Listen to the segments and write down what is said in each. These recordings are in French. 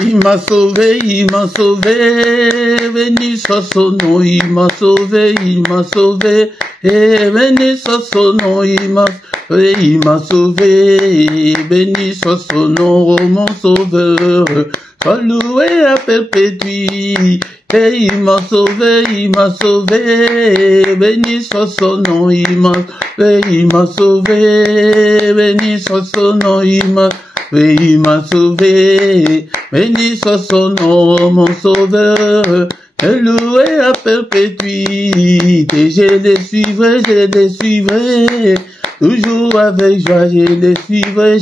Il m'a sauvé, béni soit son nom, il m'a sauvé, et béni soit son nom, il m'a sauvé, béni soit son nom, oh mon sauveur, sois loué à perpétuité, et il m'a sauvé, béni soit son nom, il m'a sauvé, béni soit son nom, il m'a sauvé, béni soit son nom, mon sauveur, loué à perpétuité, je les suivrai, toujours avec joie, je les suivrai,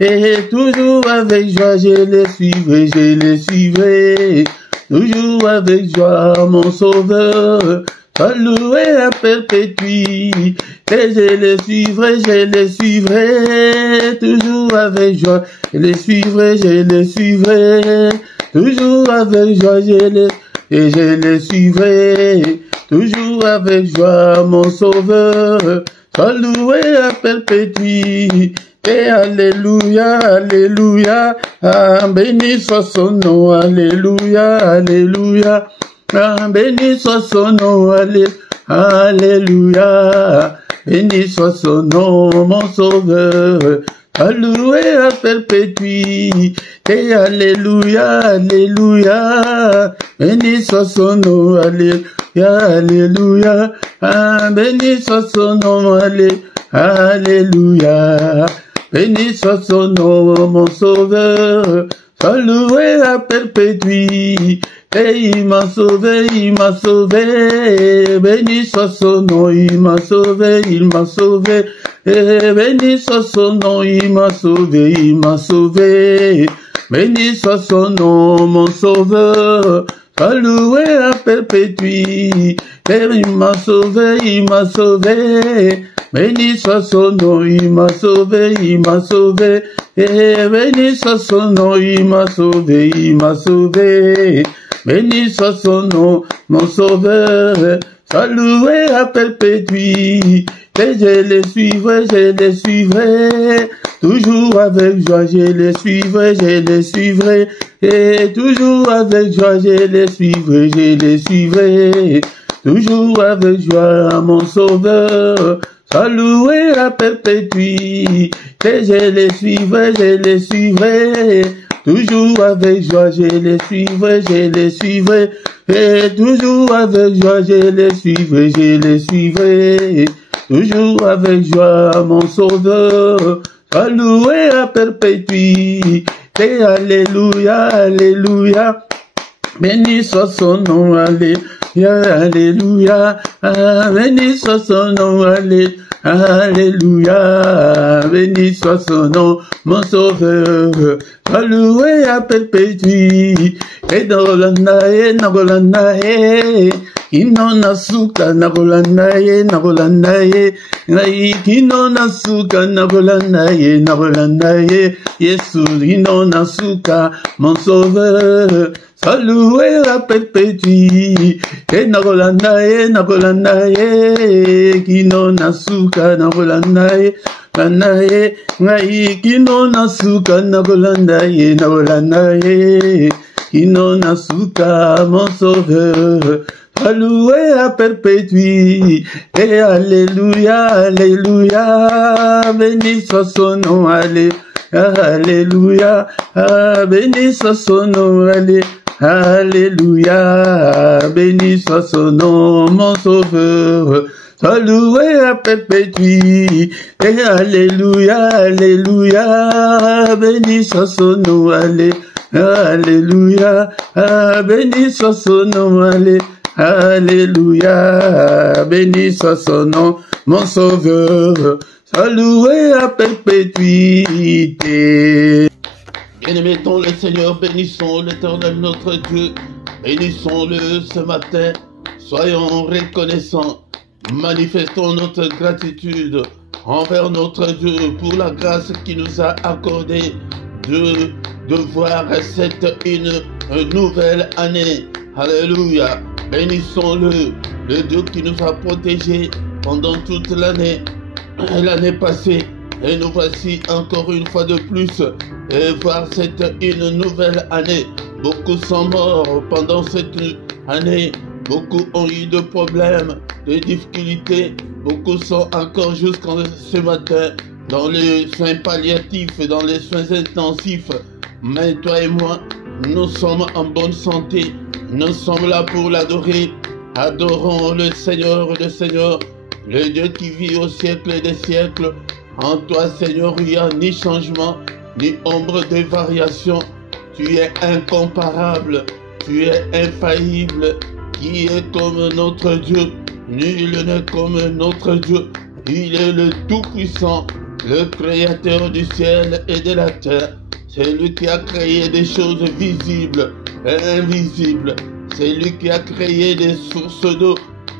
et toujours avec joie, je les suivrai, toujours avec joie, mon sauveur, sois loué à perpétuité, et je les suivrai, toujours avec joie, je les suivrai, toujours avec joie, je les suivrai, toujours avec joie, mon sauveur, sois loué à perpétuité, et alléluia, alléluia, ah, béni soit son nom, alléluia, alléluia, ah, béni soit son nom, alléluia, béni soit son nom, mon sauveur, alloué à perpétuité, et alléluia, alléluia, béni soit son nom, alléluia, alléluia, ah, béni soit son nom, alléluia, béni soit son nom, mon sauveur, alloué à perpétuité, et il m'a sauvé, béni soit son nom, il m'a sauvé, et béni soit son nom, il m'a sauvé, béni soit son nom, mon sauveur, alloué à perpétuité, et il m'a sauvé, béni soit son nom, il m'a sauvé, et béni soit son nom, il m'a sauvé, béni soit son nom, mon sauveur, alloué à perpétuité, et je les suivrai, toujours avec joie, je les suivrai, et toujours avec joie, je les suivrai, toujours avec joie, mon sauveur, alloué à perpétuité, et je les suivrai, toujours avec joie, je les suivrai, et toujours avec joie, je les suivrai, toujours avec joie, mon sauveur, alloué à perpétuité, et alléluia, alléluia, béni soit son nom, alléluia, alléluia, ah, béni soit son nom, alléluia, béni soit son nom, mon sauveur, alloué à perpétuité, et nagolanae, kino nasuka, nagolanae, kino nasuka, nagolanae, Yesu, kino nasuka, mon sauveur, alloué à perpétuité, et nagolanae, kino nasuka, nagolanae, kino nasuka, nagolanae, kino nasuka, mon sauveur, alloué à perpétuité, et alléluia, alléluia, béni soit son nom, alléluia, ah, béni soit son nom, alléluia, béni soit son nom, mon sauveur, alloué à perpétuité, et alléluia, alléluia, béni soit son nom, alléluia, ah, béni soit son nom, alléluia, béni soit son nom, mon sauveur, alloué à perpétuité. Bien-aimons le Seigneur, bénissons l'Éternel notre Dieu, bénissons-le ce matin, soyons reconnaissants, manifestons notre gratitude envers notre Dieu pour la grâce qu'il nous a accordée de voir cette une nouvelle année. Alléluia. Bénissons-le, le Dieu qui nous a protégés pendant toute l'année passée. Et nous voici encore une fois de plus et voir une nouvelle année. Beaucoup sont morts pendant cette année. Beaucoup ont eu de problèmes, de difficultés. Beaucoup sont encore jusqu'à ce matin dans les soins palliatifs, dans les soins intensifs. Mais toi et moi, nous sommes en bonne santé. Nous sommes là pour l'adorer. Adorons le Seigneur, le Dieu qui vit au siècle des siècles. En toi, Seigneur, il n'y a ni changement, ni ombre de variation. Tu es incomparable, tu es infaillible. Qui est comme notre Dieu? Nul n'est comme notre Dieu. Il est le Tout-Puissant, le Créateur du ciel et de la terre. C'est lui qui a créé des choses visibles et invisibles. C'est lui qui a créé des sources d'eau.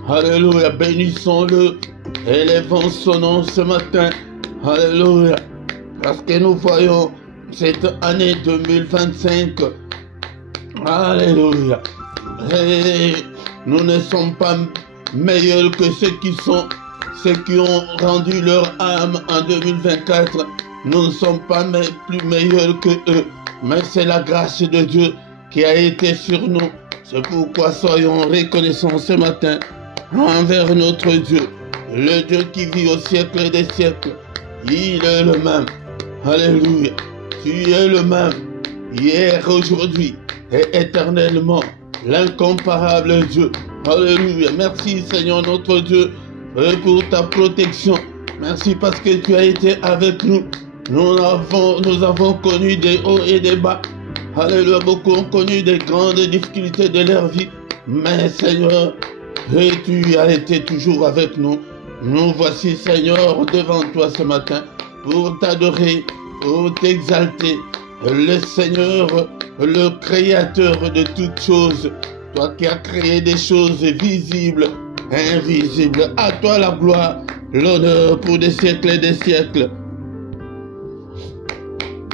Alléluia, bénissons-le. Élevons son nom ce matin. Alléluia. Parce que nous voyons cette année 2025. Alléluia. Et nous ne sommes pas meilleurs que ceux qui ont rendu leur âme en 2024. Nous ne sommes pas plus meilleurs que eux. Mais c'est la grâce de Dieu qui a été sur nous. C'est pourquoi soyons reconnaissants ce matin envers notre Dieu. Le Dieu qui vit au siècle des siècles. Il est le même. Alléluia. Tu es le même. Hier, aujourd'hui et éternellement. L'incomparable Dieu. Alléluia. Merci Seigneur notre Dieu pour ta protection. Merci parce que tu as été avec nous. Nous avons connu des hauts et des bas. Alléluia. Beaucoup ont connu des grandes difficultés de leur vie. Mais Seigneur, tu as été toujours avec nous. Nous voici Seigneur devant toi ce matin pour t'adorer, pour t'exalter. Le Seigneur, le Créateur de toutes choses, toi qui as créé des choses visibles, invisibles. À toi la gloire, l'honneur pour des siècles et des siècles.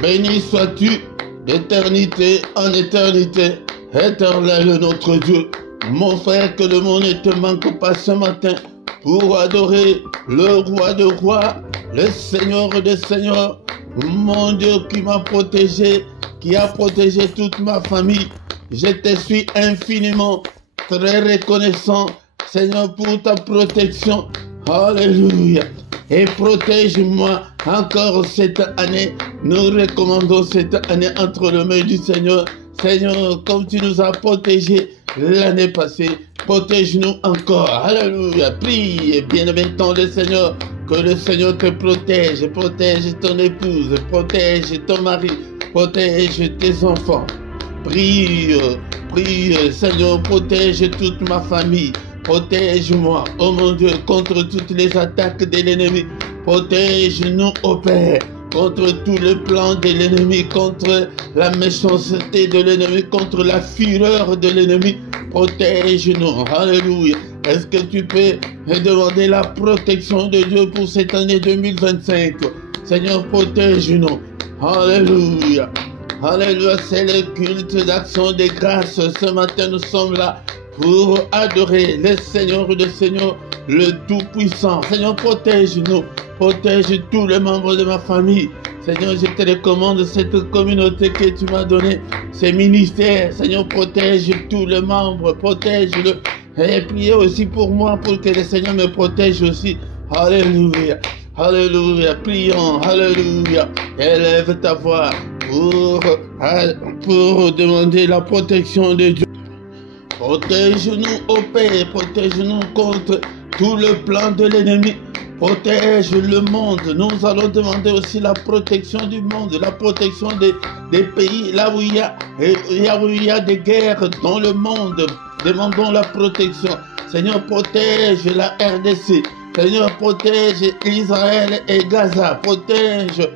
Béni sois-tu d'éternité en éternité, éternel notre Dieu. Mon frère, que le monde ne te manque pas ce matin pour adorer le roi de rois, le Seigneur des seigneurs. Mon Dieu qui m'a protégé, qui a protégé toute ma famille. Je te suis infiniment très reconnaissant, Seigneur, pour ta protection. Alléluia. Et protège-moi encore cette année. Nous recommandons cette année entre les mains du Seigneur. Seigneur, comme tu nous as protégés l'année passée, protège-nous encore. Alléluia. Prie et bien-aimé le Seigneur. Que le Seigneur te protège, protège ton épouse, protège ton mari, protège tes enfants. Prie, Seigneur, protège toute ma famille. Protège-moi, oh mon Dieu, contre toutes les attaques de l'ennemi. Protège-nous, ô Père, contre tous les plans de l'ennemi, contre la méchanceté de l'ennemi, contre la fureur de l'ennemi. Protège-nous. Alléluia. Est-ce que tu peux me demander la protection de Dieu pour cette année 2025? Seigneur, protège-nous. Alléluia. Alléluia. C'est le culte d'action de grâce. Ce matin, nous sommes là pour adorer le Seigneur des Seigneurs, le Tout-Puissant. Seigneur, protège-nous. Protège tous les membres de ma famille. Seigneur, je te recommande cette communauté que tu m'as donnée, ces ministères. Seigneur, protège tous les membres, protège-le. Et priez aussi pour moi, pour que le Seigneur me protège aussi. Alléluia. Alléluia. Prions. Alléluia. Élève ta voix pour demander la protection de Dieu. Protège-nous, ô Père. Protège-nous contre tout le plan de l'ennemi. Protège le monde. Nous allons demander aussi la protection du monde, la protection des pays là où il y a des guerres dans le monde. Demandons la protection. Seigneur, protège la RDC. Seigneur, protège Israël et Gaza. Protège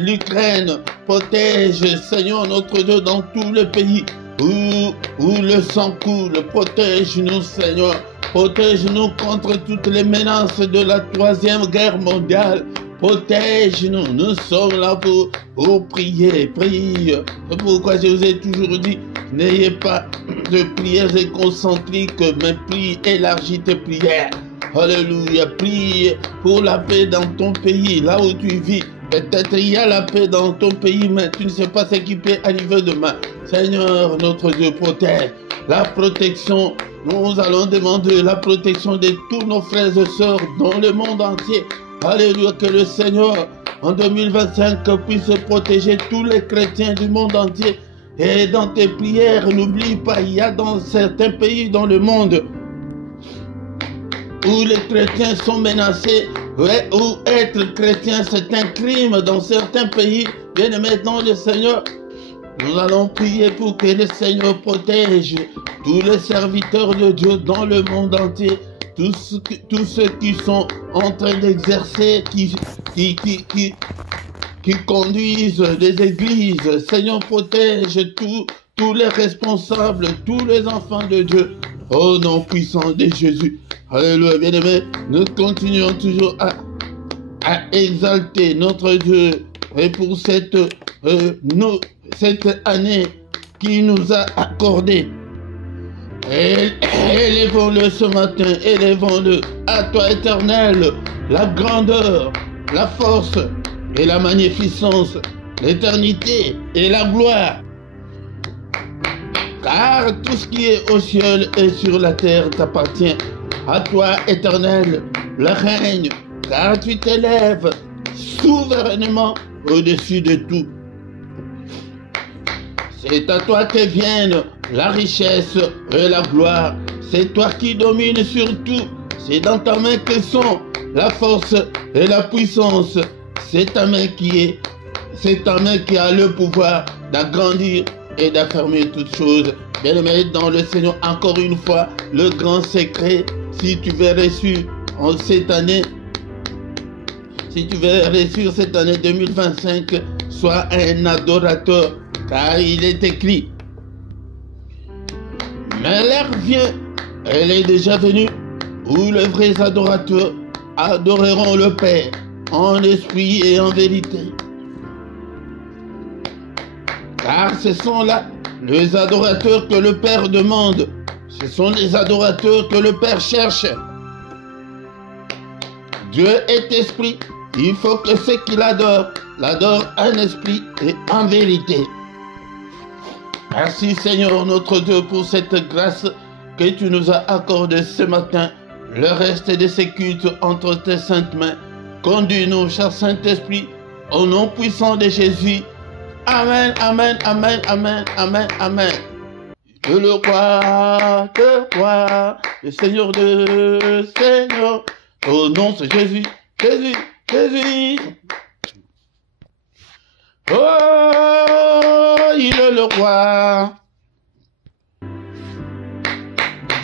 l'Ukraine. Protège, Seigneur, notre Dieu, dans tous les pays où le sang coule. Protège-nous, Seigneur. Protège-nous contre toutes les menaces de la 3e guerre mondiale. Protège-nous. Nous sommes là pour prier. Prie. C'est pourquoi je vous ai toujours dit, n'ayez pas de prières concentriques, mais prie, élargis tes prières. Alléluia. Prie pour la paix dans ton pays, là où tu vis. Peut-être il y a la paix dans ton pays, mais tu ne sais pas ce qui peut arriver demain. Seigneur, notre Dieu, protège. La protection, nous allons demander la protection de tous nos frères et sœurs dans le monde entier. Alléluia, que le Seigneur, en 2025, puisse protéger tous les chrétiens du monde entier. Et dans tes prières, n'oublie pas, il y a dans certains pays dans le monde où les chrétiens sont menacés, où être chrétien c'est un crime dans certains pays. Bien-aimés dans le Seigneur, nous allons prier pour que le Seigneur protège tous les serviteurs de Dieu dans le monde entier, tous ceux qui sont en train d'exercer, qui conduisent des églises. Seigneur, protège tous les responsables, tous les enfants de Dieu. Au nom puissant de Jésus. Alléluia, bien-aimés, nous continuons toujours à exalter notre Dieu et pour cette année qu'il nous a accordée. Élevons-le ce matin, élevons-le à toi, Éternel, la grandeur, la force et la magnificence, l'éternité et la gloire. Car tout ce qui est au ciel et sur la terre t'appartient. À toi, Éternel, le règne, car tu t'élèves souverainement au-dessus de tout. C'est à toi que viennent la richesse et la gloire. C'est toi qui domines sur tout. C'est dans ta main que sont la force et la puissance. C'est ta main qui a le pouvoir d'agrandir et d'affermir toutes choses. Bien-aimé dans le Seigneur, encore une fois, le grand secret, si tu veux réussir en cette année, si tu veux réussir cette année 2025, sois un adorateur, car il est écrit. Mais l'heure vient, elle est déjà venue, où les vrais adorateurs adoreront le Père en esprit et en vérité. Car ce sont là les adorateurs que le Père demande. Ce sont les adorateurs que le Père cherche. Dieu est esprit. Il faut que ceux qui l'adorent en esprit et en vérité. Merci Seigneur notre Dieu pour cette grâce que tu nous as accordée ce matin. Le reste de ces cultes entre tes saintes mains. Conduis-nous, cher Saint-Esprit, au nom puissant de Jésus. Amen, amen, amen, amen, amen, amen. Que le roi, le Seigneur de Seigneur, au nom de Jésus, Jésus, Jésus. Oh, il est le roi.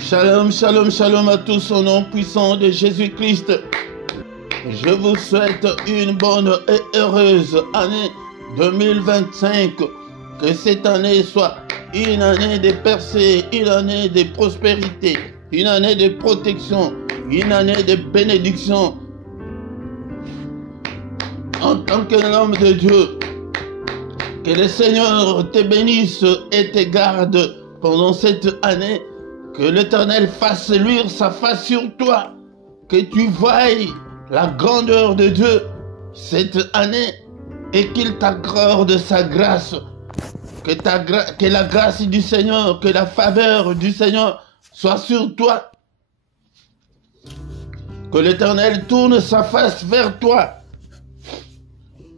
Shalom, shalom, shalom à tous au nom puissant de Jésus-Christ. Je vous souhaite une bonne et heureuse année 2025, que cette année soit une année de percée, une année de prospérité, une année de protection, une année de bénédiction. En tant qu'homme de Dieu, que le Seigneur te bénisse et te garde pendant cette année, que l'Éternel fasse luire sa face sur toi, que tu voies la grandeur de Dieu cette année, et qu'il t'accorde sa grâce, que la grâce du Seigneur, que la faveur du Seigneur soit sur toi. Que l'Éternel tourne sa face vers toi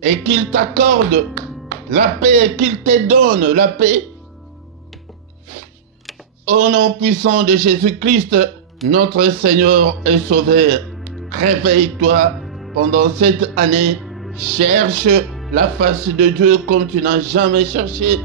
et qu'il t'accorde la paix, qu'il te donne la paix. Au nom puissant de Jésus-Christ, notre Seigneur et Sauveur, réveille-toi pendant cette année, cherche la face de Dieu comme tu n'as jamais cherché.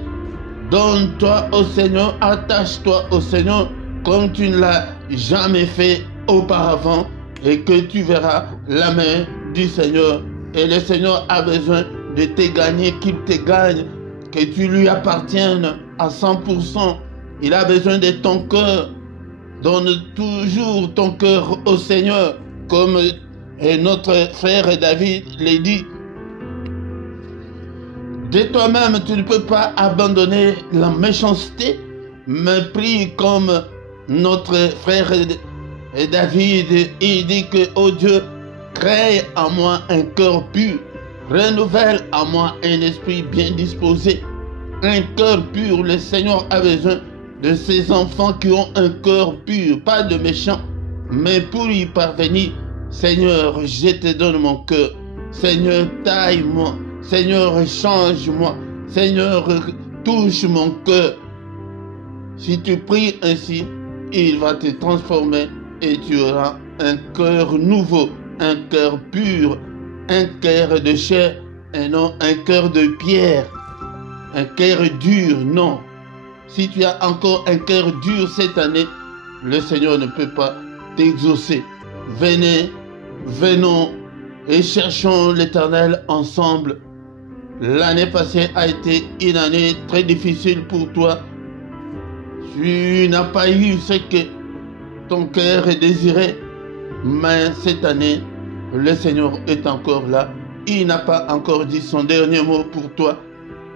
Donne-toi au Seigneur, attache-toi au Seigneur comme tu ne l'as jamais fait auparavant et que tu verras la main du Seigneur. Et le Seigneur a besoin de te gagner, qu'il te gagne, que tu lui appartiennes à 100%. Il a besoin de ton cœur. Donne toujours ton cœur au Seigneur, comme notre frère David l'a dit. De toi-même, tu ne peux pas abandonner la méchanceté, mais prie comme notre frère Et David, il dit que, oh Dieu, crée en moi un cœur pur, renouvelle en moi un esprit bien disposé. Un cœur pur, le Seigneur a besoin de ses enfants qui ont un cœur pur, pas de méchants. Mais pour y parvenir, Seigneur, je te donne mon cœur. Seigneur, taille-moi. Seigneur, change-moi. Seigneur, touche mon cœur. Si tu pries ainsi, il va te transformer et tu auras un cœur nouveau, un cœur pur, un cœur de chair et non un cœur de pierre. Un cœur dur, non. Si tu as encore un cœur dur cette année, le Seigneur ne peut pas t'exaucer. Venez, venons et cherchons l'Éternel ensemble. L'année passée a été une année très difficile pour toi. Tu n'as pas eu ce que ton cœur désirait. Mais cette année, le Seigneur est encore là. Il n'a pas encore dit son dernier mot pour toi.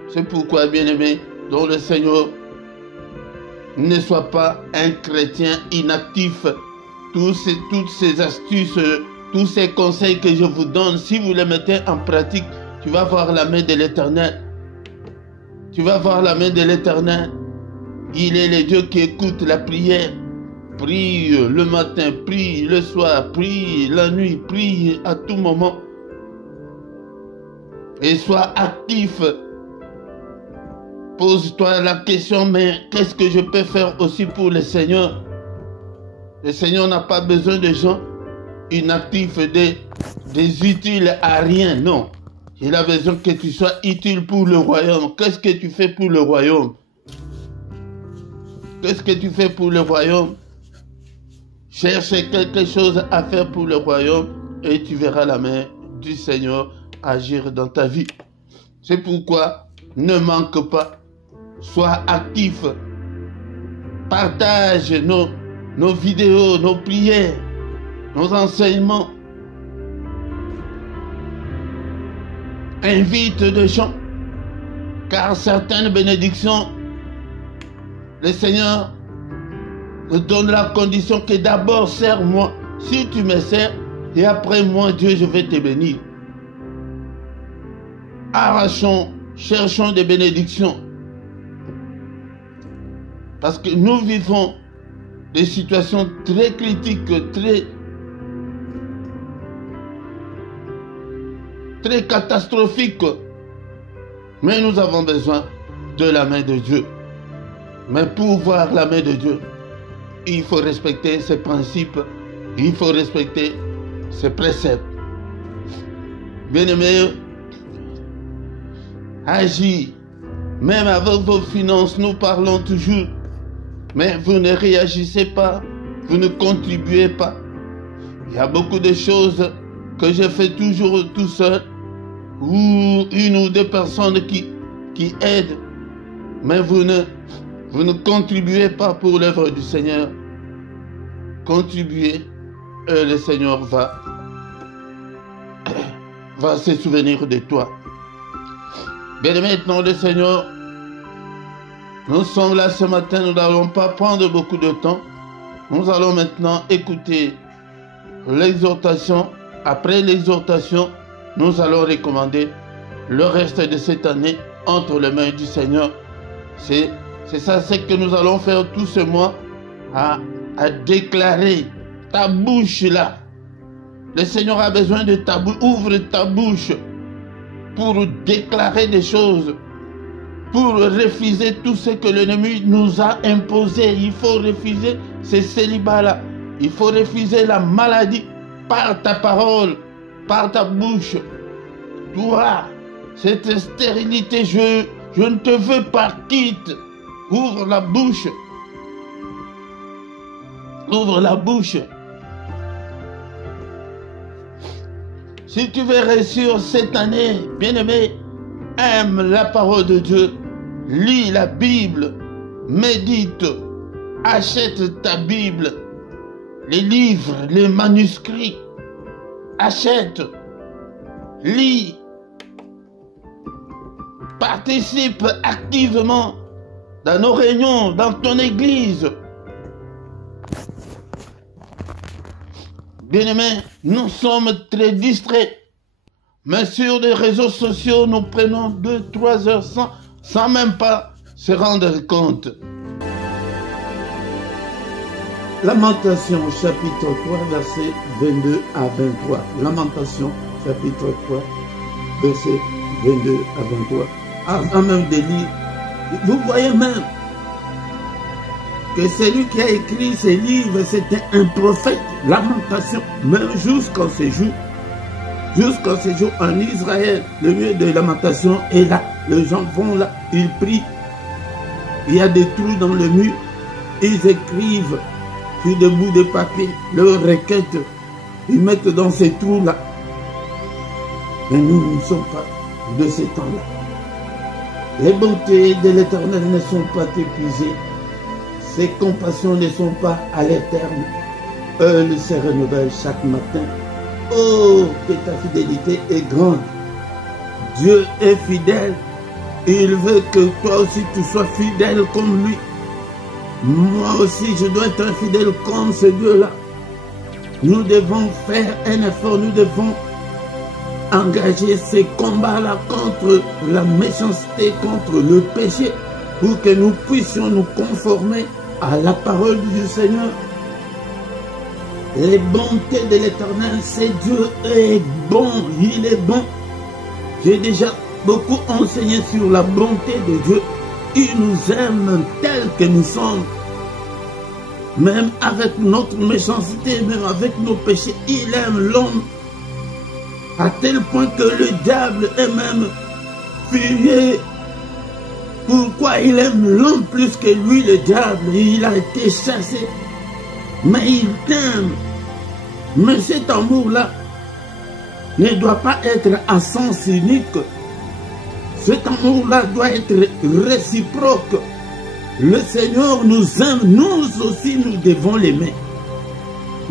C'est pourquoi, bien-aimé, dans le Seigneur, ne sois pas un chrétien inactif. Toutes ces astuces, tous ces conseils que je vous donne, si vous les mettez en pratique, tu vas voir la main de l'Éternel. Tu vas voir la main de l'Éternel. Il est le Dieu qui écoute la prière. Prie le matin, prie le soir, prie la nuit, prie à tout moment. Et sois actif. Pose-toi la question, mais qu'est-ce que je peux faire aussi pour le Seigneur? Le Seigneur n'a pas besoin de gens inactifs, des utiles à rien, non. Il a besoin que tu sois utile pour le royaume. Qu'est-ce que tu fais pour le royaume? Qu'est-ce que tu fais pour le royaume? Cherche quelque chose à faire pour le royaume et tu verras la main du Seigneur agir dans ta vie. C'est pourquoi ne manque pas. Sois actif. Partage nos vidéos, nos prières, nos enseignements. Invite des gens. Car certaines bénédictions, le Seigneur te donne la condition que d'abord sers-moi. Si tu me sers, et après moi, Dieu, je vais te bénir. Arrachons, cherchons des bénédictions. Parce que nous vivons des situations très critiques, très catastrophiques. Mais nous avons besoin de la main de Dieu. Mais pour voir la main de Dieu, il faut respecter ses principes, il faut respecter ses préceptes. Bien-aimés, agis. Même avec vos finances, nous parlons toujours. Mais vous ne réagissez pas, vous ne contribuez pas. Il y a beaucoup de choses que je fais toujours tout seul, ou une ou deux personnes qui aident, mais vous ne contribuez pas pour l'œuvre du Seigneur. Contribuez et le Seigneur va se souvenir de toi. Bien maintenant, le Seigneur, nous sommes là ce matin, nous n'allons pas prendre beaucoup de temps. Nous allons maintenant écouter l'exhortation. Après l'exhortation, nous allons recommander le reste de cette année entre les mains du Seigneur. C'est ça, c'est que nous allons faire tout ce mois à déclarer ta bouche là. Le Seigneur a besoin de ta bouche. Ouvre ta bouche pour déclarer des choses, pour refuser tout ce que l'ennemi nous a imposé. Il faut refuser ce célibat-là. Il faut refuser la maladie par ta parole, par ta bouche. Toi, cette stérilité, je ne te veux pas, quitte. Ouvre la bouche. Ouvre la bouche. Si tu veux réussir cette année, bien-aimé, aime la parole de Dieu. Lis la Bible. Médite. Achète ta Bible. Les livres, les manuscrits. Achète. Lis. Participe activement dans nos réunions, dans ton église. Bien-aimés, nous sommes très distraits. Mais sur les réseaux sociaux, nous prenons 2-3 heures sans même pas se rendre compte. Lamentation chapitre 3, versets 22 à 23. Lamentation chapitre 3, versets 22 à 23. Avant même de lire, vous voyez même que celui qui a écrit ces livres, c'était un prophète. Lamentation, même jusqu'en ce jour. Jusqu'en ce jour en Israël, le lieu de lamentation est là. Les gens vont là, ils prient. Il y a des trous dans le mur. Ils écrivent sur des bouts de papier leurs requêtes. Ils mettent dans ces trous-là. Mais nous ne sommes pas de ces temps-là. Les bontés de l'Éternel ne sont pas épuisées. Ses compassions ne sont pas à l'éternel. Elles se renouvellent chaque matin. Oh, que ta fidélité est grande. Dieu est fidèle. Il veut que toi aussi tu sois fidèle comme lui. Moi aussi je dois être fidèle comme ce Dieu-là. Nous devons faire un effort. Nous devons engager ces combats-là contre la méchanceté, contre le péché, pour que nous puissions nous conformer à la parole du Seigneur. Les bontés de l'Éternel, c'est Dieu est bon, il est bon. J'ai déjà beaucoup enseigné sur la bonté de Dieu. Il nous aime tel que nous sommes. Même avec notre méchanceté, même avec nos péchés, il aime l'homme. À tel point que le diable est même furieux. Pourquoi il aime l'homme plus que lui, le diable? Il a été chassé. Mais il t'aime. Mais cet amour-là ne doit pas être à sens unique. Cet amour-là doit être réciproque. Le Seigneur nous aime, nous aussi nous devons l'aimer.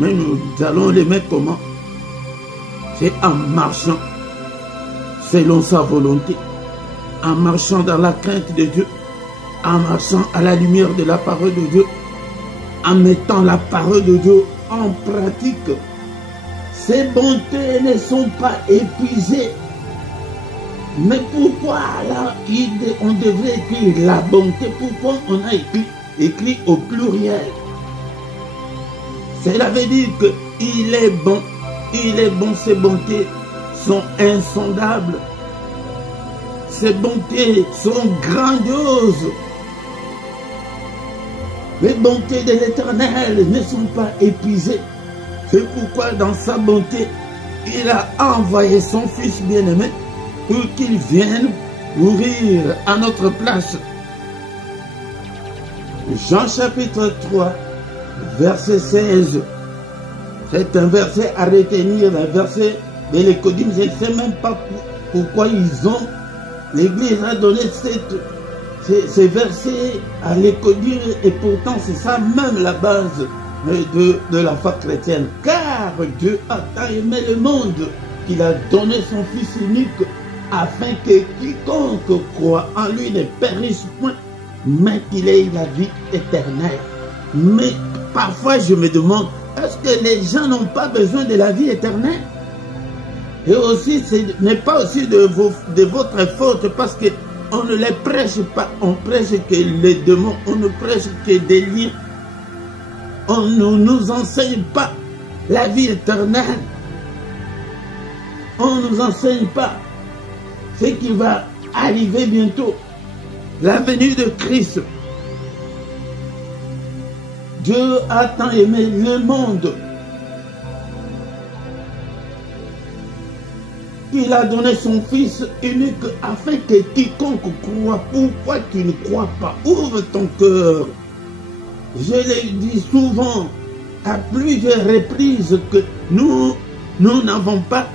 Mais nous allons l'aimer comment? C'est en marchant selon sa volonté, en marchant dans la crainte de Dieu, en marchant à la lumière de la parole de Dieu, en mettant la parole de Dieu en pratique. Ces bontés ne sont pas épuisées. Mais pourquoi là, on devrait écrire la bonté? Pourquoi on a écrit au pluriel? Cela veut dire qu'il est bon. Il est bon, ces bontés sont insondables. Ces bontés sont grandioses. Les bontés de l'Éternel ne sont pas épuisées. C'est pourquoi dans sa bonté, il a envoyé son Fils bien-aimé pour qu'il vienne mourir à notre place. Jean chapitre 3, verset 16. C'est un verset à retenir, un verset de l'Écodim. Je ne sais même pas pourquoi l'Église a donné ces versets à l'Écodim, et pourtant c'est ça même la base de la foi chrétienne. Car Dieu a tant aimé le monde qu'il a donné son Fils unique, afin que quiconque croit en lui ne périsse point, mais qu'il ait la vie éternelle. Mais parfois je me demande, est-ce que les gens n'ont pas besoin de la vie éternelle? Et aussi, ce n'est pas aussi de votre faute, parce qu'on ne les prêche pas. On prêche que les démons, on ne prêche que des liens. On ne nous enseigne pas la vie éternelle. On ne nous enseigne pas ce qui va arriver bientôt. La venue de Christ. Dieu a tant aimé le monde qu'il a donné son Fils unique afin que quiconque croit. Pourquoi tu ne crois pas? Ouvre ton cœur. Je l'ai dit souvent à plusieurs reprises que nous n'avons pas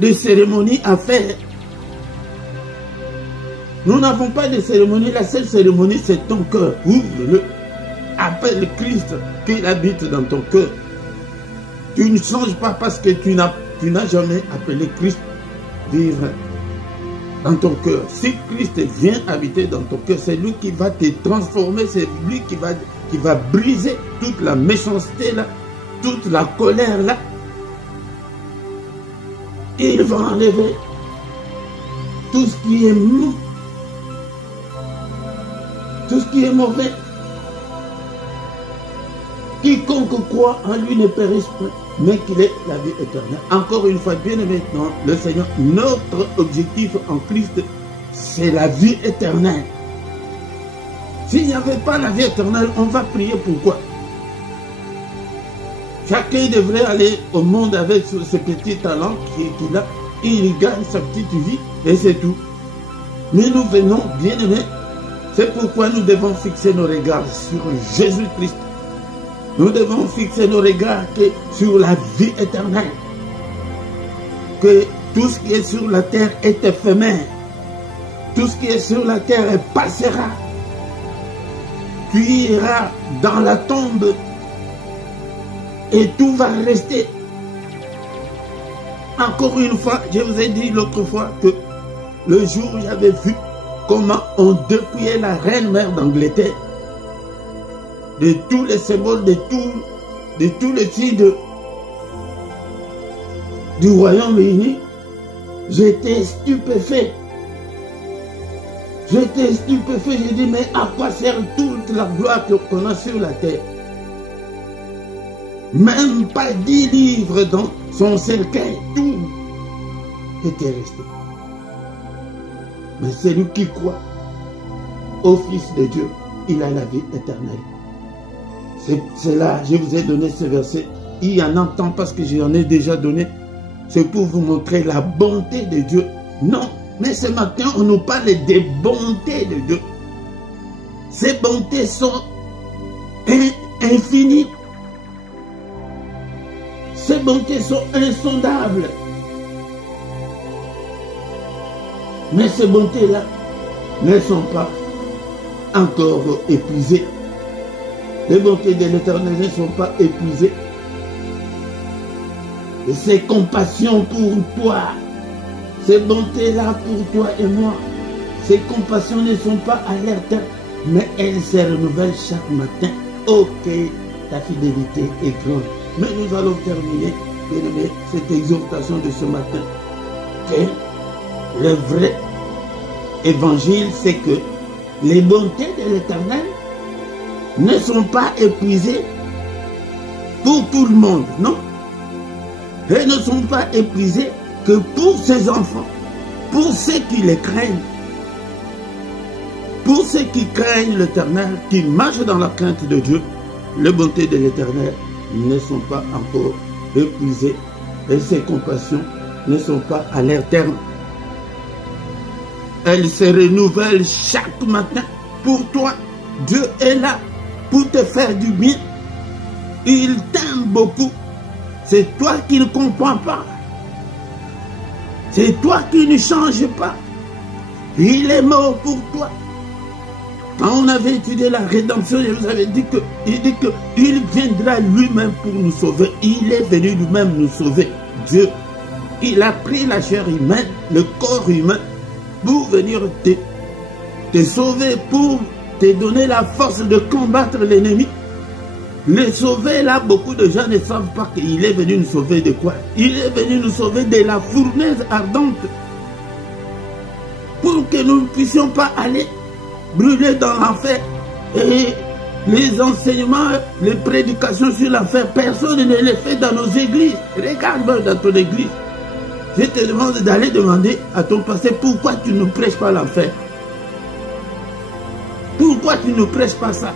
de cérémonie à faire. Nous n'avons pas de cérémonie. La seule cérémonie, c'est ton cœur. Ouvre-le. Appelle Christ qu'il habite dans ton cœur. Tu ne changes pas parce que tu n'as jamais appelé Christ vivre dans ton cœur. Si Christ vient habiter dans ton cœur, c'est lui qui va te transformer, c'est lui qui va qui va briser toute la méchanceté là, toute la colère là. Il va enlever tout ce qui est mou, tout ce qui est mauvais. Quiconque croit en lui ne périsse pas, mais qu'il ait la vie éternelle. Encore une fois, bien aimé, maintenant, le Seigneur, notre objectif en Christ, c'est la vie éternelle. S'il n'y avait pas la vie éternelle, on va prier pourquoi? Chacun devrait aller au monde avec ses petits talents qu'il a, il gagne sa petite vie et c'est tout. Mais nous venons, bien aimés, c'est pourquoi nous devons fixer nos regards sur Jésus-Christ. Nous devons fixer nos regards sur la vie éternelle. Que tout ce qui est sur la terre est éphémère. Tout ce qui est sur la terre passera. Tu iras dans la tombe et tout va rester. Encore une fois, je vous ai dit l'autre fois que le jour où j'avais vu comment on dépouillait la reine-mère d'Angleterre de tous les symboles, de tous les signes du Royaume-Uni, j'étais stupéfait. J'étais stupéfait, j'ai dit, mais à quoi sert toute la gloire qu'on a sur la terre? Même pas 10 livres dans son cercueil, tout était resté. Mais celui qui croit au Fils de Dieu, il a la vie éternelle. C'est là, je vous ai donné ce verset. Il y en a tant parce que j'en ai déjà donné. C'est pour vous montrer la bonté de Dieu. Non, mais ce matin, on nous parle des bontés de Dieu. Ces bontés sont infinies. Ces bontés sont insondables. Mais ces bontés-là ne sont pas encore épuisées. Les bontés de l'Éternel ne sont pas épuisées. Et ses compassions pour toi, ces bontés-là pour toi et moi, ces compassions ne sont pas à l'air terre, mais elles se renouvellent chaque matin. Ok, ta fidélité est grande. Mais nous allons terminer, bien aimé, cette exhortation de ce matin. Que le vrai évangile, c'est que les bontés de l'Éternel ne sont pas épuisées pour tout le monde, non? Elles ne sont pas épuisées que pour ses enfants, pour ceux qui les craignent. Pour ceux qui craignent l'Éternel, qui marchent dans la crainte de Dieu, les bontés de l'Éternel ne sont pas encore épuisées et ses compassions ne sont pas à leur terme. Elles se renouvellent chaque matin pour toi. Dieu est là pour te faire du bien. Il t'aime beaucoup. C'est toi qui ne comprends pas. C'est toi qui ne changes pas. Il est mort pour toi. Quand on avait étudié la rédemption, je vous avais dit qu'il viendra lui-même pour nous sauver. Il est venu lui-même nous sauver. Dieu, il a pris la chair humaine, le corps humain, pour venir te sauver, pour te donner la force de combattre l'ennemi. Le sauver, là, beaucoup de gens ne savent pas qu'il est venu nous sauver de quoi? Il est venu nous sauver de la fournaise ardente. Pour que nous ne puissions pas aller brûler dans l'enfer. Et les enseignements, les prédications sur l'enfer, personne ne les fait dans nos églises. Regarde dans ton église. Je te demande d'aller demander à ton pasteur pourquoi tu ne prêches pas l'enfer. Pourquoi tu ne prêches pas ça?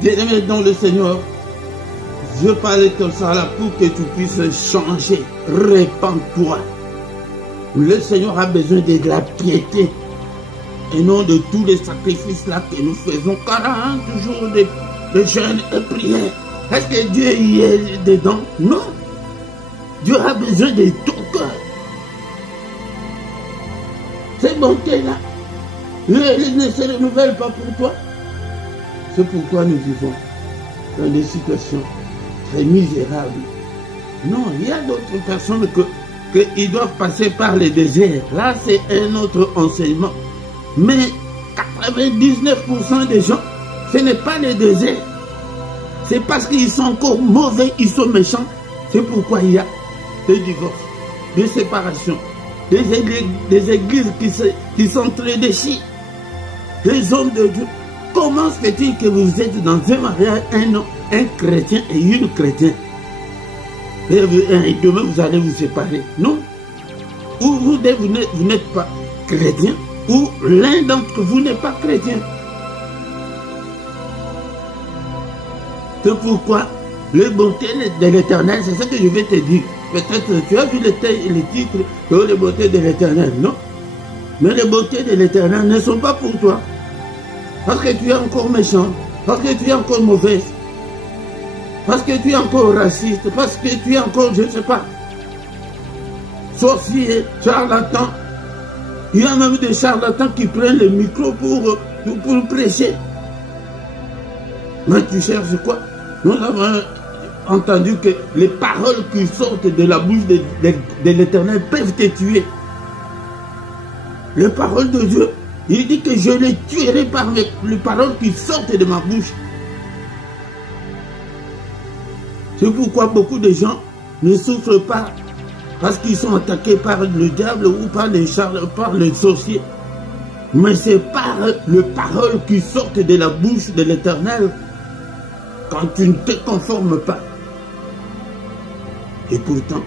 Bien-aimé dans le Seigneur, je parle comme ça là pour que tu puisses changer. Répands-toi. Le Seigneur a besoin de la piété et non de tous les sacrifices là que nous faisons. 40 jours de jeûne et prière. Est-ce que Dieu y est dedans? Non. Dieu a besoin de ton cœur. Ces bontés-là, elles ne se renouvellent pas pour toi. C'est pourquoi nous vivons dans des situations très misérables. Non, il y a d'autres personnes qu'ils doivent passer par le désert. Là, c'est un autre enseignement. Mais 99% des gens, ce n'est pas le désert. C'est parce qu'ils sont encore mauvais, ils sont méchants. C'est pourquoi il y a des divorces, des séparations, des églises qui sont très déchies. Les hommes de Dieu. Comment se fait-il que vous êtes dans un mariage, un chrétien et une chrétienne? Et demain vous allez vous séparer? Non. Ou vous n'êtes pas chrétien, ou l'un d'entre vous n'est pas chrétien. C'est pourquoi les bontés de l'Éternel, c'est ce que je vais te dire. Peut-être tu as vu le titre de les bontés de l'Éternel, non? Mais les bontés de l'Éternel ne sont pas pour toi. Parce que tu es encore méchant, parce que tu es encore mauvaise, parce que tu es encore raciste, parce que tu es encore, je ne sais pas, sorcier, charlatan. Il y a même des charlatans qui prennent le micro pour prêcher. Mais tu cherches quoi? Nous avons entendu que les paroles qui sortent de la bouche de l'Éternel peuvent te tuer. Les paroles de Dieu, il dit que je les tuerai par les paroles qui sortent de ma bouche. C'est pourquoi beaucoup de gens ne souffrent pas parce qu'ils sont attaqués par le diable ou par les sorciers. Mais c'est par les paroles qui sortent de la bouche de l'Éternel quand tu ne te conformes pas. Et pourtant,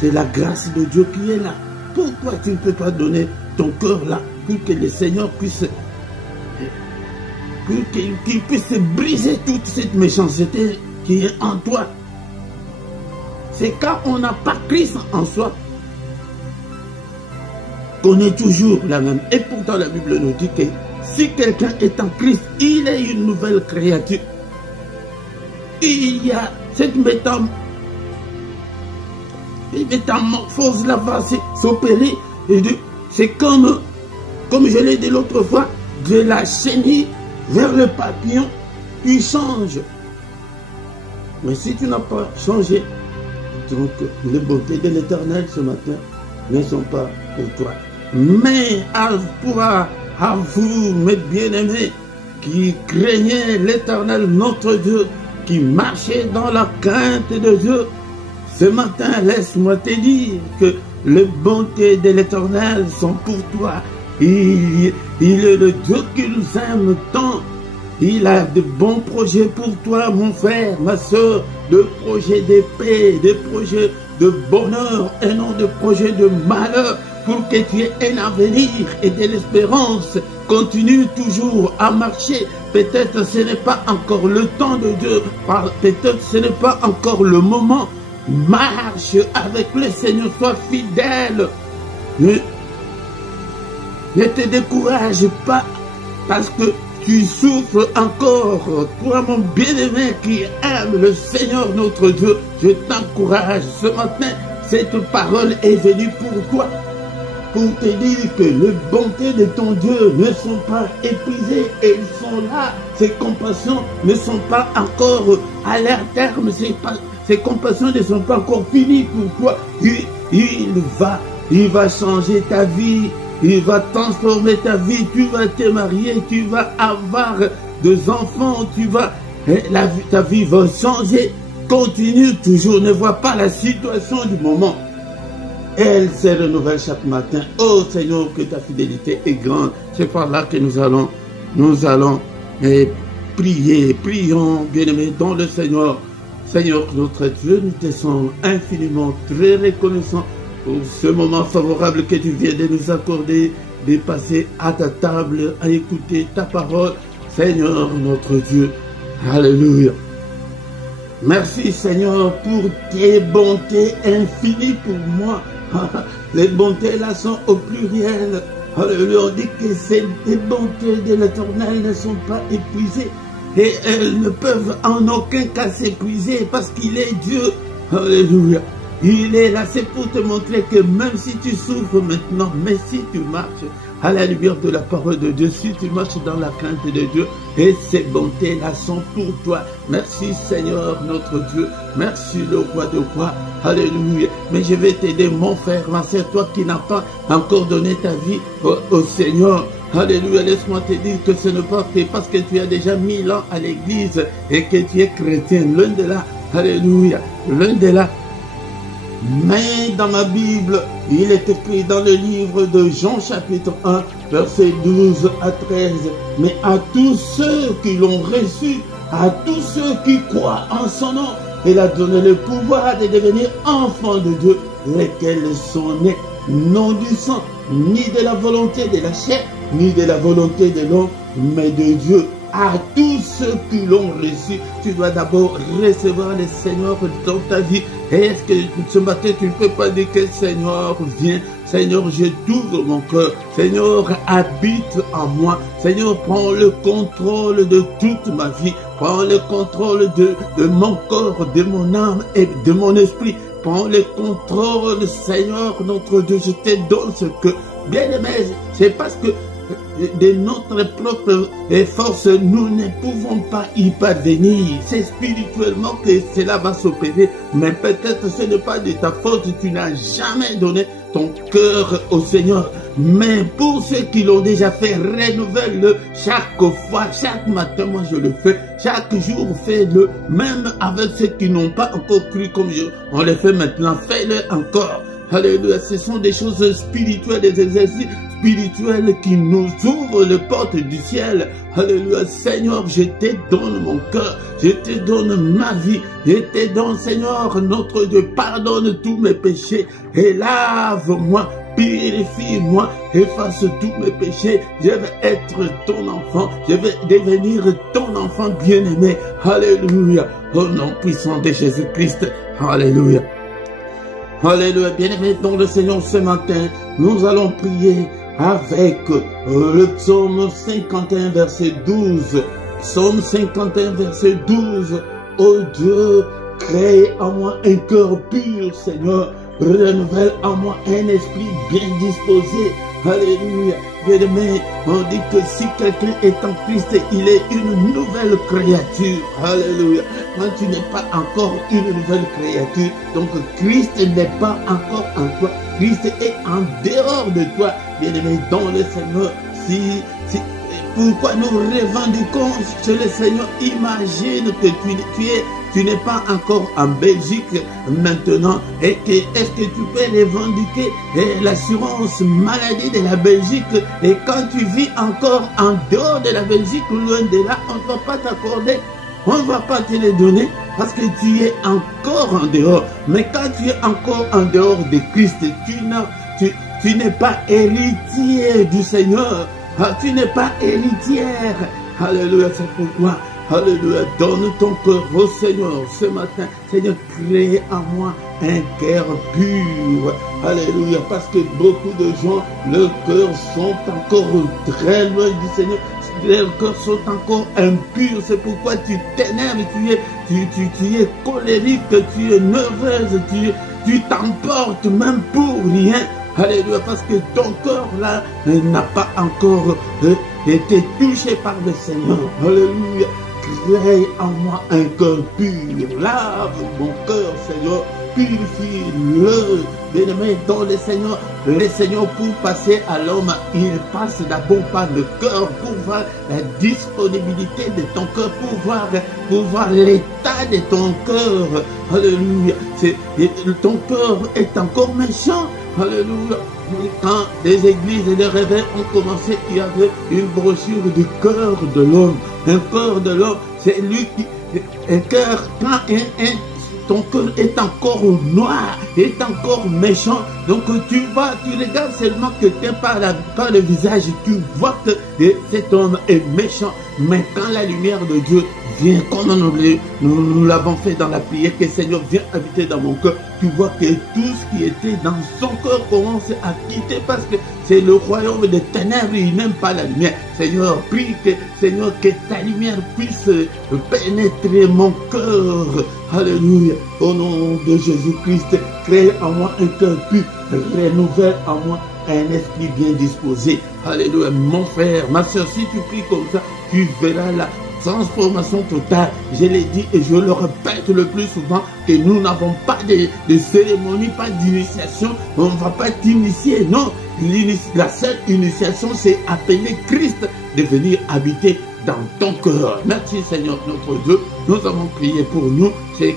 c'est la grâce de Dieu qui est là. Pourquoi tu ne peux pas donner ton cœur là pour que le Seigneur puisse qu'il puisse briser toute cette méchanceté qui est en toi? C'est quand on n'a pas Christ en soi qu'on est toujours la même. Et pourtant la Bible nous dit que si quelqu'un est en Christ, il est une nouvelle créature. Il y a cette métamorphose là va s'opérer. C'est comme je l'ai dit l'autre fois, de la chenille vers le papillon, tu changes. Mais si tu n'as pas changé, donc les bontés de l'Éternel ce matin ne sont pas pour toi. Mais à vous, mes bien-aimés, qui craignez l'Éternel notre Dieu, qui marchez dans la crainte de Dieu, ce matin, laisse-moi te dire que les bontés de l'Éternel sont pour toi. Il est le Dieu qui nous aime tant. Il a de bons projets pour toi, mon frère, ma soeur, de projets de paix, de projets de bonheur et non de projets de malheur, pour que tu aies un avenir et de l'espérance. Continue toujours à marcher. Peut-être ce n'est pas encore le temps de Dieu, peut-être ce n'est pas encore le moment. Marche avec le Seigneur, sois fidèle. Ne te décourage pas parce que tu souffres encore. Toi, mon bien-aimé qui aime le Seigneur notre Dieu, je t'encourage ce matin. Cette parole est venue pour toi, pour te dire que les bontés de ton Dieu ne sont pas épuisées, elles sont là. Ses compassions ne sont pas encore à leur terme, ses compassions ne sont pas encore finies pour toi. Il va changer ta vie. Il va transformer ta vie, tu vas te marier, tu vas avoir des enfants, ta vie va changer. Continue toujours, ne vois pas la situation du moment. Elle se renouvelle chaque matin. Oh Seigneur, que ta fidélité est grande. C'est par là que nous allons prier. Prions, bien-aimés, dans le Seigneur. Seigneur, notre Dieu, nous te sommes infiniment très reconnaissants pour ce moment favorable que tu viens de nous accorder, de passer à ta table, à écouter ta parole. Seigneur, notre Dieu, alléluia. Merci Seigneur pour tes bontés infinies pour moi. Les bontés là sont au pluriel. Alléluia, on dit que les bontés de l'Éternel ne sont pas épuisées. Et elles ne peuvent en aucun cas s'épuiser parce qu'il est Dieu. Alléluia. Il est là, c'est pour te montrer que même si tu souffres maintenant, mais si tu marches à la lumière de la parole de Dieu, si tu marches dans la crainte de Dieu, et ces bontés-là sont pour toi. Merci Seigneur notre Dieu, merci le roi de rois, alléluia. Mais je vais t'aider mon frère, ma soeur, toi qui n'as pas encore donné ta vie au Seigneur, Alléluia, laisse-moi te dire que ce n'est pas fait parce que tu as déjà 1000 ans à l'église et que tu es chrétien. Loin de là, alléluia, loin de là. Mais dans ma Bible, il est écrit dans le livre de Jean chapitre 1, versets 12 à 13. Mais à tous ceux qui l'ont reçu, à tous ceux qui croient en son nom, il a donné le pouvoir de devenir enfants de Dieu, lesquels sont nés non du sang, ni de la volonté de la chair, ni de la volonté de l'homme, mais de Dieu. À tous ceux qui l'ont reçu, tu dois d'abord recevoir le Seigneur dans ta vie. Est-ce que ce matin, tu ne peux pas dire que Seigneur, viens, Seigneur, je t'ouvre mon cœur, Seigneur, habite en moi, Seigneur, prends le contrôle de toute ma vie, prends le contrôle de mon corps, de mon âme et de mon esprit, prends le contrôle, Seigneur, notre Dieu, je te donne ce que, bien aimé, c'est parce que de notre propre force, nous ne pouvons pas y parvenir. C'est spirituellement que cela va s'opérer, mais peut-être ce n'est pas de ta faute, tu n'as jamais donné ton cœur au Seigneur. Mais pour ceux qui l'ont déjà fait, renouvelle-le chaque fois, chaque matin, moi je le fais, chaque jour fais-le, même avec ceux qui n'ont pas encore cru comme on le fait maintenant, fais-le encore. Alléluia, ce sont des choses spirituelles, des exercices spirituels qui nous ouvrent les portes du ciel. Alléluia, Seigneur, je te donne mon cœur, je te donne ma vie, je te donne, Seigneur, notre Dieu, pardonne tous mes péchés et lave-moi, purifie-moi, efface tous mes péchés. Je vais être ton enfant, je vais devenir ton enfant bien-aimé. Alléluia, au nom puissant de Jésus-Christ. Alléluia. Alléluia, bien-aimé dans le Seigneur, ce matin, nous allons prier avec le psaume 51, verset 12. Psaume 51, verset 12. Oh Dieu, crée en moi un cœur pur, Seigneur. Renouvelle en moi un esprit bien disposé. Alléluia. Bien-aimé, on dit que si quelqu'un est en Christ, il est une nouvelle créature. Alléluia. Quand tu n'es pas encore une nouvelle créature, donc Christ n'est pas encore en toi. Christ est en dehors de toi. Bien-aimé, dans le Seigneur, pourquoi nous revendiquons chez le Seigneur? Imagine que tu n'es pas encore en Belgique maintenant et que est-ce que tu peux revendiquer l'assurance maladie de la Belgique et quand tu vis encore en dehors de la Belgique, loin de là, on ne va pas t'accorder, on ne va pas te les donner parce que tu es encore en dehors. Mais quand tu es encore en dehors de Christ, tu n'es pas héritier du Seigneur. Tu n'es pas héritière. Alléluia, c'est pourquoi. Alléluia, donne ton cœur au Seigneur ce matin. Seigneur, crée en moi un cœur pur. Alléluia, parce que beaucoup de gens, leurs cœurs sont encore très loin du Seigneur. Leurs cœurs sont encore impurs. C'est pourquoi tu t'énerves, tu es colérique, tu es nerveuse, tu t'emportes même pour rien. Alléluia, parce que ton cœur là n'a pas encore été touché par le Seigneur. Alléluia, crée en moi un cœur pur. Lave mon cœur, Seigneur, purifie-le. Bien-aimé dans le Seigneur, pour passer à l'homme, il passe d'abord par le cœur, pour voir la disponibilité de ton cœur, pour voir l'état de ton cœur. Alléluia, ton cœur est encore méchant. Alléluia. Quand les églises et les réveils ont commencé, il y avait une brochure du cœur de l'homme. Un cœur de l'homme, c'est lui qui... Un cœur, quand ton cœur est encore noir, est encore méchant. Donc tu regardes seulement quelqu'un par le visage, tu vois que cet homme est méchant. Mais quand la lumière de Dieu vient, comme nous l'avons fait dans la prière, que le Seigneur vient habiter dans mon cœur, tu vois que tout ce qui était dans son cœur commence à quitter parce que c'est le royaume des ténèbres, il n'aime pas la lumière. Seigneur, prie que ta lumière puisse pénétrer mon cœur. Alléluia. Au nom de Jésus-Christ, crée en moi un cœur pur, renouvelle en moi un esprit bien disposé. Alléluia. Mon frère, ma soeur, si tu pries comme ça, tu verras la transformation totale. Je l'ai dit et je le répète le plus souvent que nous n'avons pas de cérémonie, pas d'initiation. On ne va pas t'initier, non. La seule initiation, c'est appeler Christ de venir habiter dans ton cœur. Merci Seigneur notre Dieu. Nous avons prié pour nous. C'est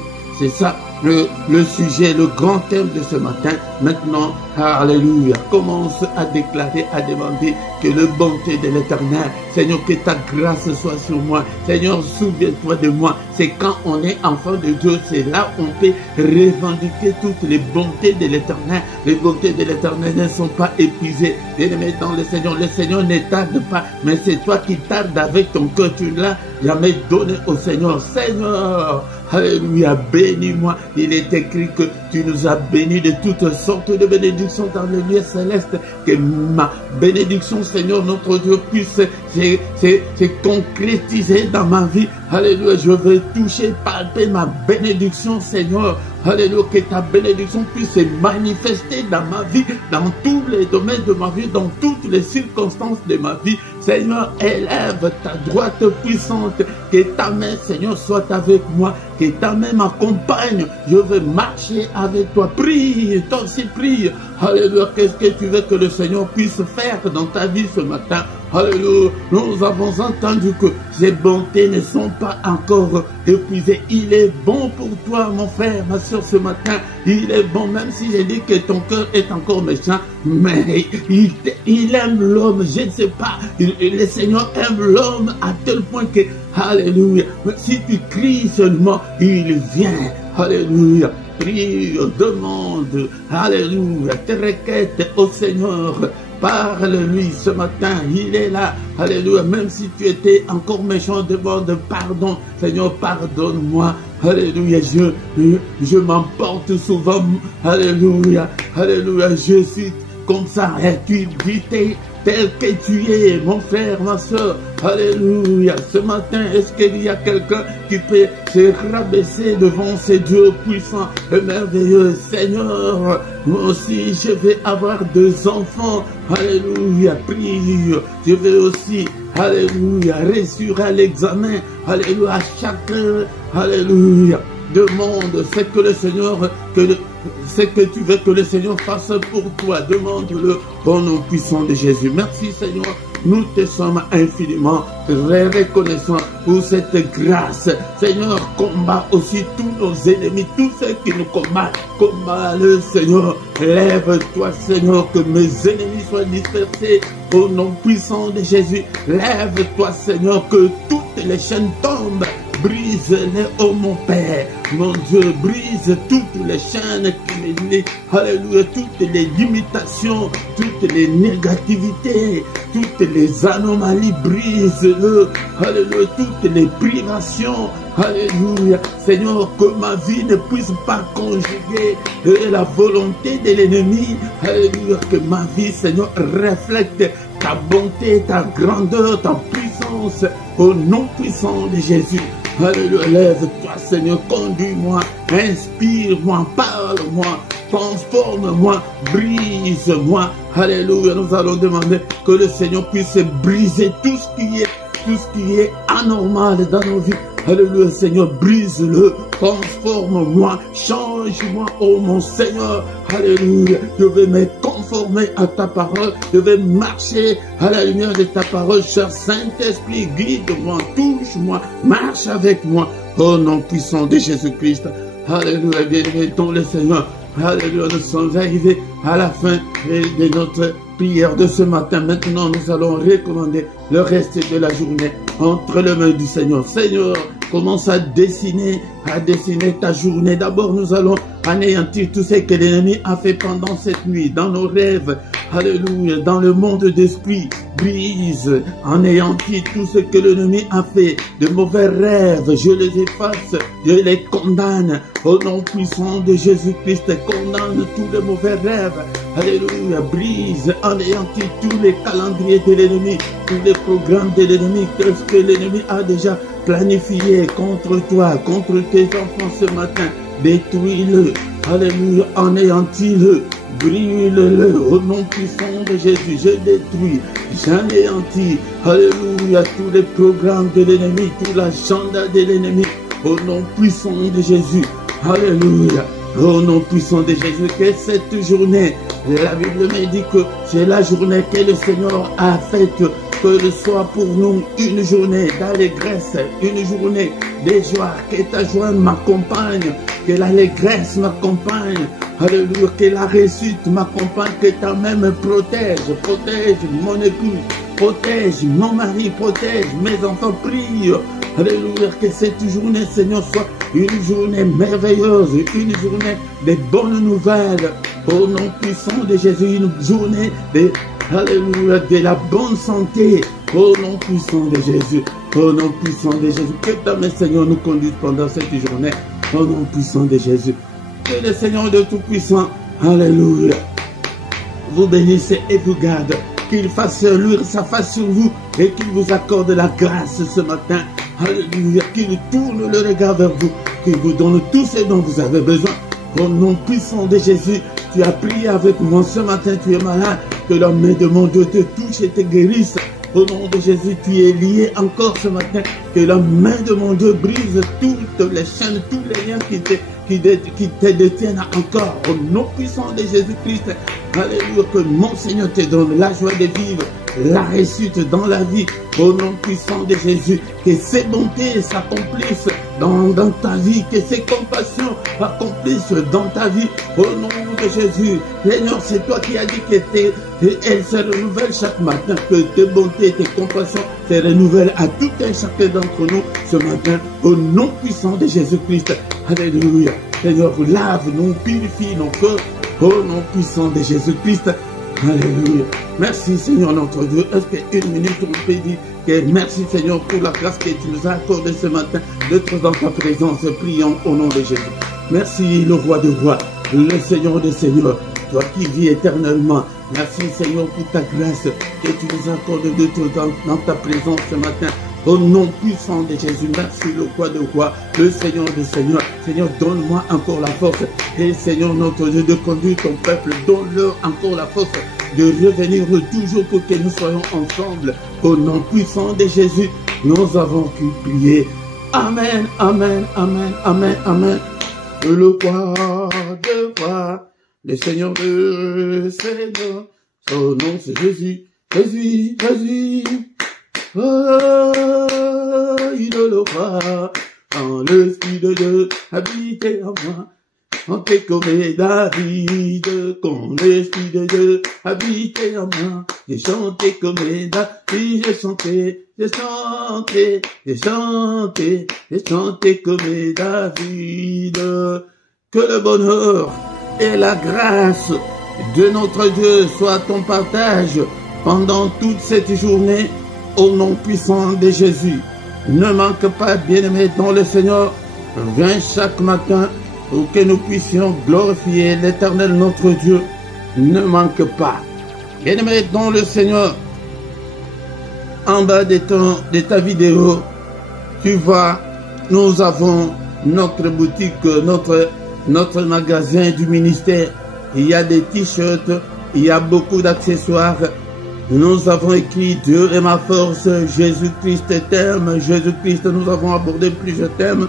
ça le sujet, le grand thème de ce matin. Maintenant, alléluia, commence à déclarer, à demander que la bonté de l'Éternel, Seigneur, que ta grâce soit sur moi. Seigneur, souviens-toi de moi. C'est quand on est enfant de Dieu, c'est là où on peut revendiquer toutes les bontés de l'Éternel. Les bontés de l'Éternel ne sont pas épuisées. Bien-aimé dans le Seigneur ne tarde pas, mais c'est toi qui tardes avec ton cœur. Tu l'as jamais donné au Seigneur. Seigneur, alléluia, bénis-moi. Il est écrit que tu nous as bénis de toutes sortes de bénédictions dans le lieu céleste. Que ma bénédiction, Seigneur, notre Dieu, puisse se concrétiser dans ma vie. Alléluia, je veux toucher, palper ma bénédiction, Seigneur. Alléluia, que ta bénédiction puisse se manifester dans ma vie, dans tous les domaines de ma vie, dans toutes les circonstances de ma vie. Seigneur, élève ta droite puissante, que ta main, Seigneur, soit avec moi, que ta main m'accompagne. Je veux marcher avec toi. Prie, toi aussi prie. Alléluia, qu'est-ce que tu veux que le Seigneur puisse faire dans ta vie ce matin? Alléluia, nous avons entendu que ces bontés ne sont pas encore épuisées. Il est bon pour toi, mon frère, ma soeur, ce matin. Il est bon, même si j'ai dit que ton cœur est encore méchant, mais il aime l'homme, je ne sais pas. Le Seigneur aime l'homme à tel point que, alléluia, si tu cries seulement, il vient. Alléluia, prie, demande, alléluia, tes requêtes au Seigneur. Parle-lui ce matin, il est là. Alléluia, même si tu étais encore méchant, demande pardon. Seigneur, pardonne-moi. Alléluia, je m'emporte souvent. Alléluia, alléluia, je suis comme ça. Et tu dis tel que tu es, mon frère, ma soeur. Alléluia. Ce matin, est-ce qu'il y a quelqu'un qui peut se rabaisser devant ces dieux puissants et merveilleux? Seigneur, moi aussi, je vais avoir 2 enfants. Alléluia. Prie. Je vais aussi, alléluia, réussir à l'examen. Alléluia. Chacun, alléluia, demande ce que le Seigneur, ce que tu veux que le Seigneur fasse pour toi. Demande-le au nom puissant de Jésus. Merci Seigneur. Nous te sommes infiniment reconnaissants pour cette grâce. Seigneur, combat aussi tous nos ennemis, tous ceux qui nous combattent. Combat le Seigneur. Lève-toi Seigneur, que mes ennemis soient dispersés au nom puissant de Jésus. Lève-toi Seigneur, que toutes les chaînes tombent. Brise-les, oh mon Père, mon Dieu, brise toutes les chaînes qui me lient. Alléluia, toutes les limitations, toutes les négativités, toutes les anomalies, brise-le. Alléluia, toutes les privations. Alléluia, Seigneur, que ma vie ne puisse pas conjuguer la volonté de l'ennemi. Alléluia, que ma vie, Seigneur, reflète ta bonté, ta grandeur, ta puissance, au nom puissant de Jésus. Alléluia, lève-toi Seigneur, conduis-moi, inspire-moi, parle-moi, transforme-moi, brise-moi. Alléluia, nous allons demander que le Seigneur puisse briser tout ce qui est anormal dans nos vies. Alléluia, Seigneur, brise-le, transforme-moi, change-moi, oh mon Seigneur. Alléluia, je vais me conformer à ta parole, je vais marcher à la lumière de ta parole. Cher Saint-Esprit, guide-moi, touche-moi, marche avec moi, au nom puissant de Jésus-Christ. Alléluia, bien-aimé dans le Seigneur. Alléluia, nous sommes arrivés à la fin de notre prière de ce matin. Maintenant, nous allons recommander le reste de la journée entre les mains du Seigneur. Seigneur, commence à dessiner ta journée. D'abord, nous allons anéantir tout ce que l'ennemi a fait pendant cette nuit, dans nos rêves. Alléluia, dans le monde d'esprit. Brise, anéantis tout ce que l'ennemi a fait. De mauvais rêves, je les efface, je les condamne. Au nom puissant de Jésus-Christ, condamne tous les mauvais rêves. Alléluia, brise, anéantis tous les calendriers de l'ennemi, tous les programmes de l'ennemi, tout ce que l'ennemi a déjà planifié contre toi, contre tes enfants ce matin. Détruis-le. Alléluia, anéantis-le. brûle-le au nom puissant de Jésus. Je détruis, j'anéantis, alléluia, tous les programmes de l'ennemi, tout l'agenda de l'ennemi, au nom puissant de Jésus. Alléluia. Au nom puissant de Jésus, que cette journée, la Bible me dit que c'est la journée que le Seigneur a faite, que ce soit pour nous une journée d'allégresse, une journée de joie, que ta joie m'accompagne, que l'allégresse m'accompagne, alléluia, que la réussite m'accompagne, que ta main me protège, protège mon époux, protège mon mari, protège mes enfants, prie. Alléluia, que cette journée, Seigneur, soit une journée merveilleuse, une journée de bonnes nouvelles. Au nom puissant de Jésus, une journée de, alléluia, de la bonne santé. Au nom puissant de Jésus, au nom puissant de Jésus. Que ta main, Seigneur, nous conduise pendant cette journée. Au nom puissant de Jésus. Que le Seigneur de Tout-Puissant, alléluia, vous bénisse et vous garde. Qu'il fasse luire sa face sur vous et qu'il vous accorde la grâce ce matin. Alléluia, qu'il tourne le regard vers vous, qu'il vous donne tout ce dont vous avez besoin. Au nom puissant de Jésus, tu as prié avec moi ce matin, tu es malade, que la main de mon Dieu te touche et te guérisse. Au nom de Jésus, tu es lié encore ce matin, que la main de mon Dieu brise toutes les chaînes, tous les liens qui te détiennent encore. Au nom puissant de Jésus-Christ, alléluia, que mon Seigneur te donne la joie de vivre, la réussite dans la vie. Au nom puissant de Jésus, que ses bontés s'accomplissent dans ta vie, que ses compassions s'accomplissent dans ta vie. Au nom de Jésus, Seigneur, c'est toi qui as dit qu'elle se renouvelle chaque matin, que tes bontés et tes compassions se renouvellent à tout un chacun d'entre nous ce matin. Au nom puissant de Jésus-Christ, alléluia. Seigneur, lave-nous, purifie nos cœurs. Au nom puissant de Jésus-Christ, alléluia. Merci Seigneur notre Dieu. Est-ce qu'une minute on peut dire que merci Seigneur pour la grâce que tu nous as accordée ce matin d'être dans ta présence. Prions au nom de Jésus. Merci le roi des rois, le Seigneur des seigneurs, toi qui vis éternellement. Merci Seigneur pour ta grâce que tu nous accordes d'être dans ta présence ce matin. Au nom puissant de Jésus, merci le roi de roi, le Seigneur des seigneurs. Seigneur, donne-moi encore la force. Et Seigneur notre Dieu, de conduire ton peuple, donne-leur encore la force de revenir toujours pour que nous soyons ensemble. Au nom puissant de Jésus, nous avons pu prier. Amen, amen, amen, amen, amen. Le roi de roi, le Seigneur de seigneurs, son nom c'est Jésus, Jésus, Jésus. Oh, il le roi, quand l'Esprit de Dieu habitait en moi. Chantez comme David, quand l'Esprit de Dieu habitait en moi. J'ai chanté comme David, j'ai chanté, j'ai chanté, j'ai chanté, j'ai chanté comme David. Que le bonheur et la grâce de notre Dieu soient ton partage pendant toute cette journée. Au nom puissant de Jésus, ne manque pas, bien-aimé dans le Seigneur, viens chaque matin pour que nous puissions glorifier l'Éternel notre Dieu. Ne manque pas. Bien-aimé dans le Seigneur, en bas de ta vidéo, tu vois, nous avons notre boutique, notre magasin du ministère. Il y a des t-shirts, il y a beaucoup d'accessoires. Nous avons écrit Dieu est ma force, Jésus-Christ t'aime, Jésus-Christ, nous avons abordé plusieurs thèmes.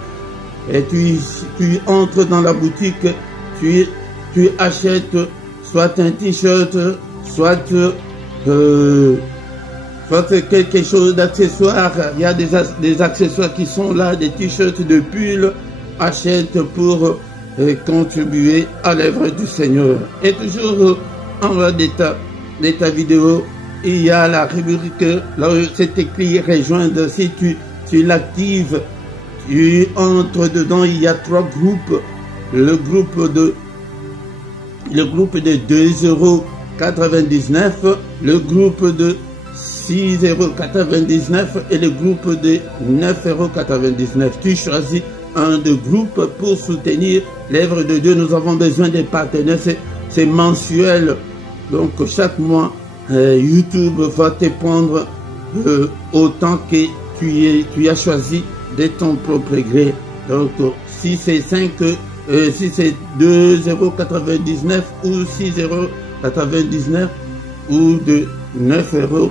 Et tu entres dans la boutique, tu achètes soit un t-shirt, soit quelque chose d'accessoire. Il y a des accessoires qui sont là, des t-shirts, de pulls. Achète pour contribuer à l'œuvre du Seigneur. Et toujours en bas de ta vidéo, il y a la rubrique, là c'est écrit rejoindre. Si tu l'actives, tu entres dedans, il y a 3 groupes. Le groupe de 2,99 €, le groupe de 6,99 € et le groupe de 9,99 €. Tu choisis un de groupe pour soutenir l'œuvre de Dieu. Nous avons besoin des partenaires, c'est mensuel. Donc chaque mois, YouTube va te prendre autant que tu as choisi de ton propre gré. Donc si c'est 5 si c'est 2,99 € ou 6,99 € ou de 9,99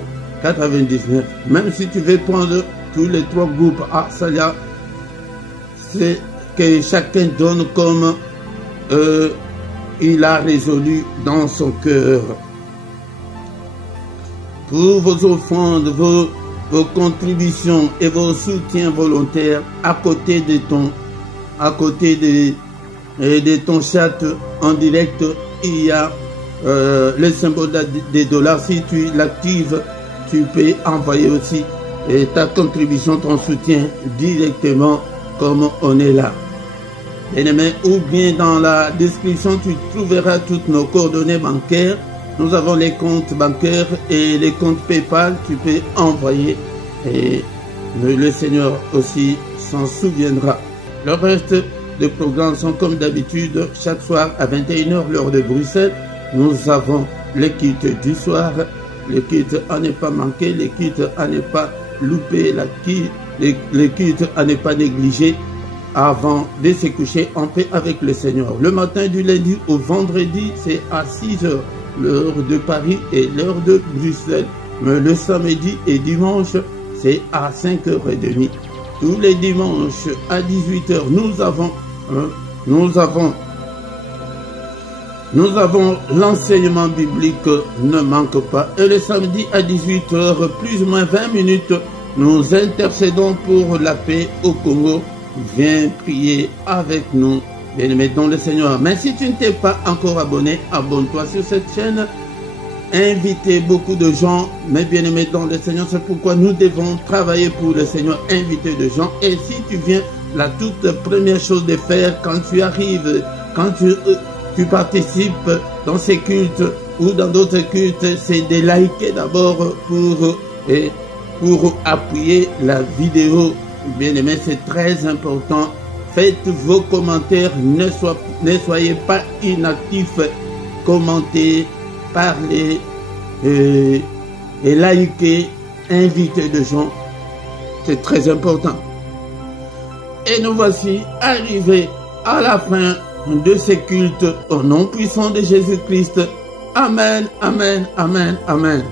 €. Même si tu veux prendre tous les 3 groupes Salia, c'est que chacun donne comme il a résolu dans son cœur. Pour vos offrandes, vos contributions et vos soutiens volontaires, à côté de ton chat en direct, il y a le symbole des dollars. Si tu l'actives, tu peux envoyer aussi ta contribution, ton soutien directement comme on est là. Bien-aimé, ou bien dans la description, tu trouveras toutes nos coordonnées bancaires. Nous avons les comptes bancaires et les comptes PayPal. Tu peux envoyer et le Seigneur aussi s'en souviendra. Le reste des programmes sont comme d'habitude chaque soir à 21 h l'heure de Bruxelles. Nous avons les kits du soir, les kits à ne pas manquer, les kits à ne pas louper, les kits à ne pas négliger. Avant de se coucher en paix avec le Seigneur. Le matin du lundi au vendredi, c'est à 6 h l'heure de Paris et l'heure de Bruxelles. Mais le samedi et dimanche, c'est à 5h30. Tous les dimanches à 18 h, nous avons l'enseignement biblique, ne manque pas. Et le samedi à 18 h, plus ou moins 20 minutes, nous intercédons pour la paix au Congo. Viens prier avec nous, bien-aimé dans le Seigneur. Mais si tu ne t'es pas encore abonné, abonne-toi sur cette chaîne. Invitez beaucoup de gens, mais bien-aimé dans le Seigneur, c'est pourquoi nous devons travailler pour le Seigneur, inviter des gens. Et si tu viens, la toute première chose de faire quand tu arrives, quand tu participes dans ces cultes ou dans d'autres cultes, c'est de liker d'abord pour appuyer la vidéo. Bien-aimé, c'est très important. Faites vos commentaires, ne soyez pas inactifs. Commentez, parlez et likez, invitez des gens. C'est très important. Et nous voici arrivés à la fin de ces cultes au nom puissant de Jésus-Christ. Amen, amen, amen, amen.